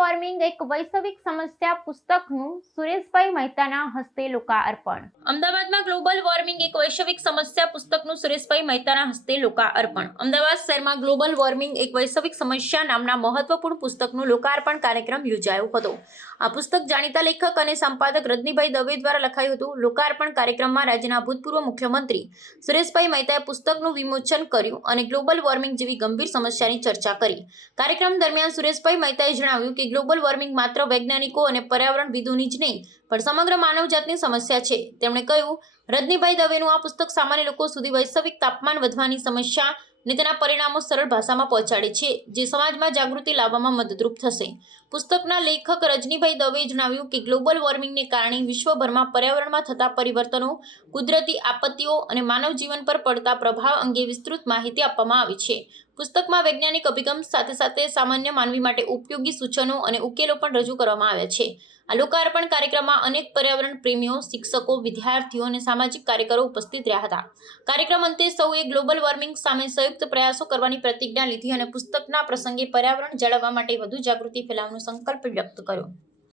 Warming એક વૈશ્વિક સમસ્યા પુસ્તકનું સુરેશભાઈ મહેતાના હસ્તે લોકાર્પણ. અમદાવાદમાં ગ્લોબલ વોર્મિંગ એક વૈશ્વિક સમસ્યા પુસ્તકનું સુરેશભાઈ મહેતાના હસ્તે લોકાર્પણ. અમદાવાદ શહેરમાં ગ્લોબલ વોર્મિંગ એક વૈશ્વિક સમસ્યા નામના મહત્વપૂર્ણ પુસ્તકનું લોકાર્પણ કાર્યક્રમ યોજાયો હતો. આ પુસ્તક જાણીતા લેખક અને સંપાદક રજનીભાઈ દવે દ્વારા લખાયું હતું. લોકાર્પણ કાર્યક્રમમાં રાજ્યના ભૂતપૂર્વ મુખ્યમંત્રી સુરેશભાઈ મહેતાએ પુસ્તકનું વિમોચન કર્યું અને ગ્લોબલ વોર્મિંગ જેવી ગંભીર સમસ્યાની ચર્ચા કરી. કાર્યક્રમ દરમિયાન સુરેશભાઈ મહેતાએ જણાવ્યું કે ગ્લોબલ વોર્મિંગ માત્ર વૈજ્ઞાનિકો અને પર્યાવરણવિદોની જ નહીં, પણ સમગ્ર માનવજાતની સમસ્યા છે. તેમણે કહ્યું, રજનીભાઈ દવેનું આ પુસ્તક સામાન્ય લોકો સુધી વૈશ્વિક તાપમાન વધવાની સમસ્યા અને તેના પરિણામો સરળ ભાષામાં પહોંચાડે છે, જે સમાજમાં જાગૃતિ લાવવામાં મદદરૂપ થશે. પુસ્તકના લેખક રજનીભાઈ દવેએ જણાવ્યું કે, ગ્લોબલ વોર્મિંગને કારણે વિશ્વભરમાં પર્યાવરણમાં થતા પરિવર્તનો, કુદરતી આપત્તિઓ અને માનવ જીવન પર પડતા પ્રભાવ અંગે વિસ્તૃત માહિતી આપવામાં આવી છે. પુસ્તકમાં વૈજ્ઞાનિક અભિગમ સાથે સાથે સામાન્ય માનવી માટે ઉપયોગી સૂચનો અને ઉકેલો પણ રજૂ કરવામાં આવ્યા છે. આ લોકાર્પણ કાર્યક્રમમાં અનેક પર્યાવરણ પ્રેમીઓ, શિક્ષકો, વિદ્યાર્થીઓ અને સામાજિક કાર્યકરો ઉપસ્થિત રહ્યા હતા. કાર્યક્રમ અંતે સૌએ ગ્લોબલ વોર્મિંગ સામે સંયુક્ત પ્રયાસો કરવાની પ્રતિજ્ઞા લીધી અને પુસ્તકના પ્રસંગે પર્યાવરણ જાળવવા માટે વધુ જાગૃતિ ફેલાવવાનો સંકલ્પ વ્યક્ત કર્યો.